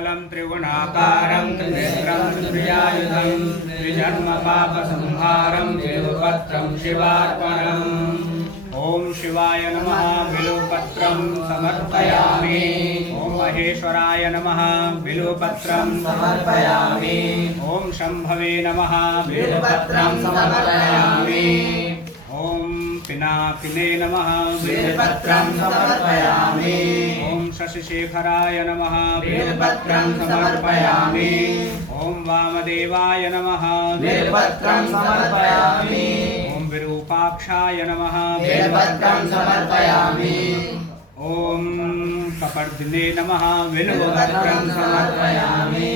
त्रिदलं त्रिगुणाकारं त्रिनेत्रं त्रियायुधं त्रिजन्म पापसंहारं बिल्वपत्रं शिवार्पणम्। ओम शिवाय नमः बिल्वपत्रं समर्पयामि। ओम महेश्वराय नमः बिल्वपत्रं समर्पयामि। ओम शंभवे नमः बिल्वपत्रं समर्पयामि। ओम पिनाकिने नमः बिल्वपत्रं समर्पयामि। ओम शशिशेखराय नमः बिल्वपत्रं समर्पयामि। ओम वामदेवाय नमः बिल्वपत्रं समर्पयामि। ओम विरूपाक्षाय नमः बिल्वपत्रं समर्पयामि। ओम कपर्दिने नमः बिल्वपत्रं समर्पयामि।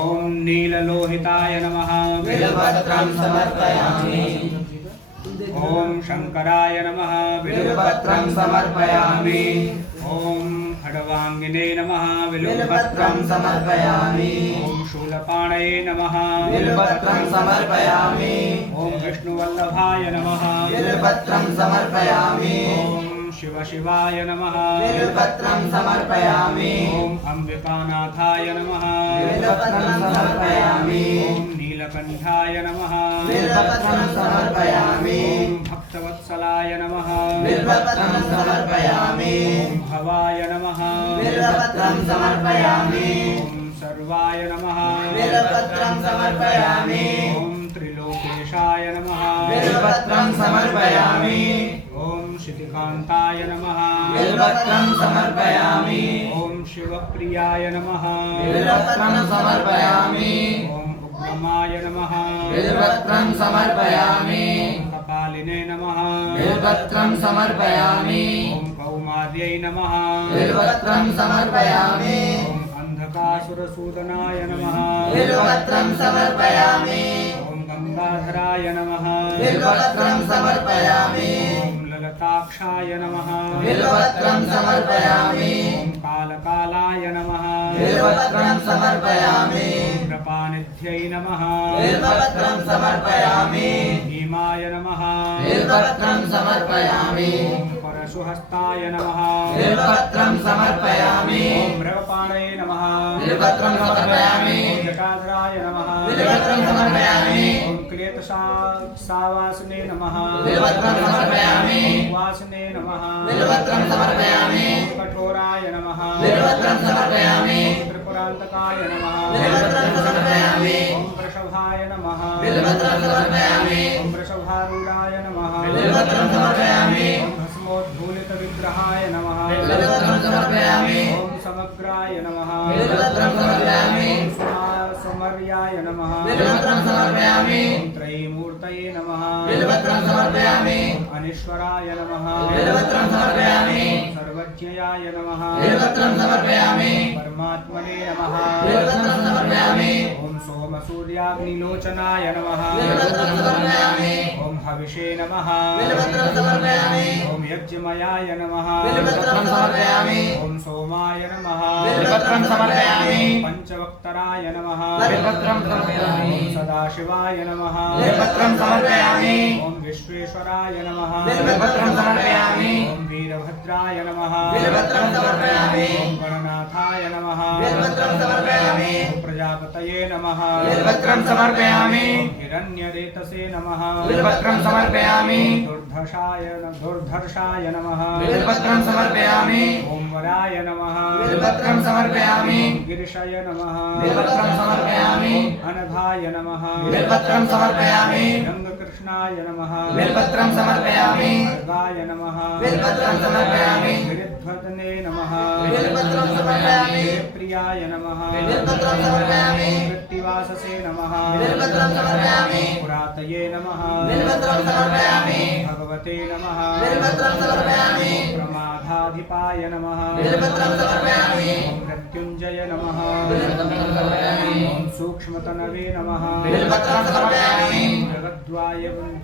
ओम नीललोहिताय नमः बिल्वपत्रं समर्पयामि। ओम शंकराय नमः बिल्वपत्रं समर्पयामि। ओम खड्वांगिने नमः बिल्वपत्रं समर्पयामि। ओम शूलपाणये नमः बिल्वपत्रं समर्पयामि। ओम विष्णुवल्लभाय नमः बिल्वपत्रं समर्पयामि। ओम शिवाय नमः बिल्वपत्रं समर्पयामि। ओम अंबिकानाथाय नमः बिल्वपत्रं समर्पयामि। ओम नीलकंठाय नमः बिल्वपत्रं समर्पयामि। ओम भक्तवत्सलाय नमः बिल्वपत्रं समर्पयामि। ओम भवाय नमः बिल्वपत्रं समर्पयामि। ओम सर्वाय नमः बिल्वपत्रं समर्पयामि। ओम त्रिलोकेशाय नमः बिल्वपत्रं समर्पयामि। ओम शितिकांताय नमः बिल्वपत्रं समर्पयामि। ओम शिवप्रियाय नमः बिल्वपत्रं समर्पयामि। ओम उग्रमाय नमः बिल्वपत्रं समर्पयामि। ओम कपालिने नमः बिल्वपत्रं समर्पयामि। ओम कौमार्यै नमः बिल्वपत्रं समर्पयामि। ओम अंधकासुरसूदनाय नमः बिल्वपत्रं समर्पयामि। ओम गंगाधराय नमः बिल्वपत्रं समर्पयामि। ओम ललताक्षाय नमः बिल्वपत्रं समर्पयामि। ओम कालकालाय नमः बिल्वपत्रं समर्पयामि। ओम कृपानिध्यै नमः बिल्वपत्रं समर्पयामि। भीमाय नमः बिल्वपत्रं समर्पयामि। ओम परशुहस्ताय नमः बिल्वपत्रं समर्पयामि। ओम मृगपाणये नमः बिल्वपत्रं समर्पयामि। ओम जटाधराय नमः बिल्वपत्रं समर्पयामि। ओम क्लेतसावासने नमः बिल्वपत्रं समर्पयामि। ओम वासने नमः बिल्वपत्रं समर्पयामि। ओम कठोराय नमः बिल्वपत्रं समर्पयामि। ओम त्रिपुरान्तकाय नमः बिल्वपत्रं समर्पयामि। ओम वृषभाय नमः बिल्वपत्रं समर्पयामि। ओम वृषभारूढाय नमः बिल्वपत्रं समर्पयामि। ओम भस्मोद्धूलितविग्रहाय नमः बिल्वपत्रं समर्पयामि। ओम समग्राय नमः बिल्वपत्रं समर्पयामि। ओम समर्याय नमः बिल्वपत्रं समर्पयामि। ओम त्रयीमूर्तये नमः बिल्वपत्रं समर्पयामि। ओम अनीश्वराय नमः बिल्वपत्रं समर्पयामि। ओम सर्वज्ञयाय नमः बिल्वपत्रं समर्पयामि। परमात्मने नमः बिल्वपत्रं समर्पयामि। ओम सोमसूर्याग्निलोचनाय नमः बिल्वपत्रं समर्पयामि। ओम हविषे नमः बिल्वपत्रं समर्पयामि। ओम यज्ञमयाय नमः बिल्वपत्रं समर्पयामि। ओम सोमाय नमः बिल्वपत्रं समर्पयामि। पंचवक्तराय नमः बिल्वपत्रं समर्पयामि। ओम सदाशिवाय नमः बिल्वपत्रं समर्पयामि। ओम विश्वेश्वराय नमः बिल्वपत्रं समर्पयामि। ओम वीरभद्राय नमः बिल्वपत्रं समर्पयामि। ओम गणनाथाय नमः बिल्वपत्रं समर्पयामि। ओम प्रजापतये नमः बिल्वपत्रं समर्पयामि। ओम हिरण्यरेतसे नमः बिल्वपत्रं समर्पयामि। दुर्धर्षाय नमः बिल्वपत्रं समर्पयामि। ओम वराय नमः बिल्वपत्रं समर्पयामि। गिरिशय नमः बिल्वपत्रं समर्पयामि। अनघाय नमः बिल्वपत्रं समर्पयामि। रंगकृष्णाय नमः बिल्वपत्रं समर्पयामि। अर्गाय नमः बिल्वपत्रं समर्पयामि। गिरिध्वजने नमः बिल्वपत्रं समर्पयामि। प्रियाय नमः बिल्वपत्रं समर्पयामि। कृत्तिवाससे नमः बिल्वपत्रं समर्पयामि। पुरातये नमः बिल्वपत्रं समर्पयामि। भगवते नमः बिल्वपत्रं समर्पयामि। प्रमादाधिपाय नमः बिल्वपत्रं समर्पयामि। ओम मृत्युंजय नमः बिल्वपत्रं समर्पयामि। ओम सूक्ष्मतनवे नमः बिल्वपत्रं समर्पयामि।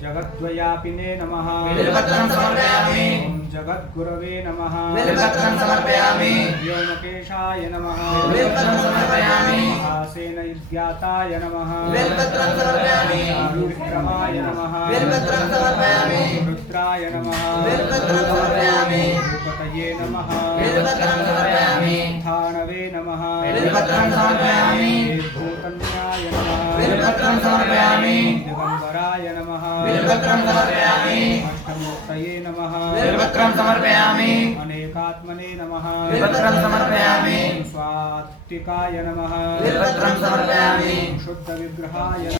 जगद्द्वयापिने नमः बिल्वपत्रं समर्पयामि। ओम जगद्गुरवे नमः बिल्वपत्रं समर्पयामि। व्योमकेशाय नमः बिल्वपत्रं समर्पयामि। आसेन ज्ञाताय नमः बिल्वपत्रं समर्पयामि। विक्रमाय नमः बिल्वपत्रं समर्पयामि। रुद्राय नमः बिल्वपत्रं समर्पयामि। भूपतये नमः बिल्वपत्रं समर्पयामि। थाणवे नमः बिल्वपत्रं समर्पयामि भूतन्याय नमः बिल्वपत्रं समर्पयामि दिगंबराय नमः बिल्वपत्रं समर्पयामि अष्टमूर्तये नमः बिल्वपत्रं समर्पयामि अनेकात्मने नमः बिल्वपत्रं समर्पयामि स्वात्तिकाय नमः बिल्वपत्रं समर्पयामि शुद्ध विग्रहाय